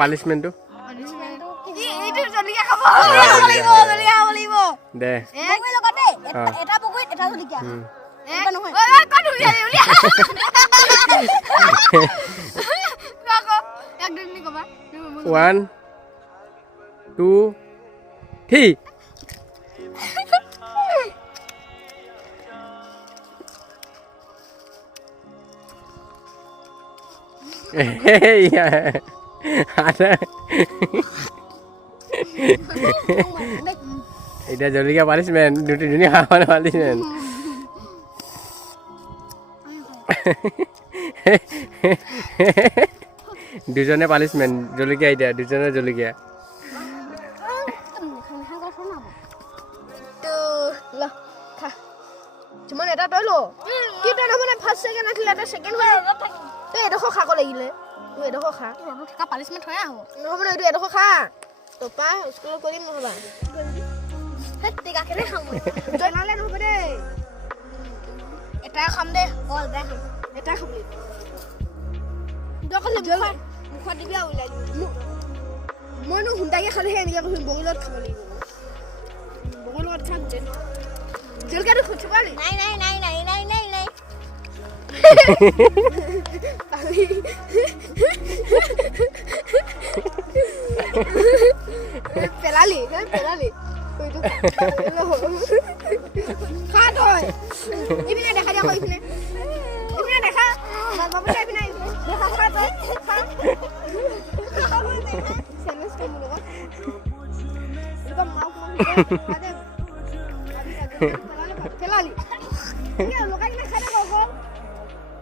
punishment punishment 1 2 3 এটা জলদিকে punishment দুটি দুনি খাওয়ানো পানিশমেন্ট দুজনে পানিশমেন্ট জলকীয়া এতিয়া দুজনে জলকীয়া খা। যিমান এটা তই ল কি তই নহ'ব ফাৰ্ষ্ট ছেকেণ্ড আছিলে এটা ছেকেণ্ড হৈ তই এডোখৰ খাব লাগিলে। তই এডোখৰ খা। থকা পানিচমেণ্ট থৈ আহোঁ। নহ'ব নহয় এইটো এডোখৰ খা। তপা স্কুলত কৰিম নহ'বা। গাখীৰে খাওঁ মই। জনালে নহ'ব দেই। এটাই খাম দে। এটাই খাম। এটাই লাগিব মুখত দিবি আৰু ওলাই দিবি। মইনো সুন্দাকে খালেহে এনেকৈ কৈছোঁ বগীৰ লগত খাব লাগিব। বগীৰ লগত খাম যেন। খুব খাব লাগিব নাই নাই নাই নাই নাই নাই নাই। পালি পেলালি তই পেলালি। এইটো খা তই ইপিনে দেখা দিয়া ইপিনে ইপিনে দেখা। বাবু ইপিনে দেখা খা তই খা চেলেঞ্জ কৰিম লগত এনেকুৱা মাও いや、わかります。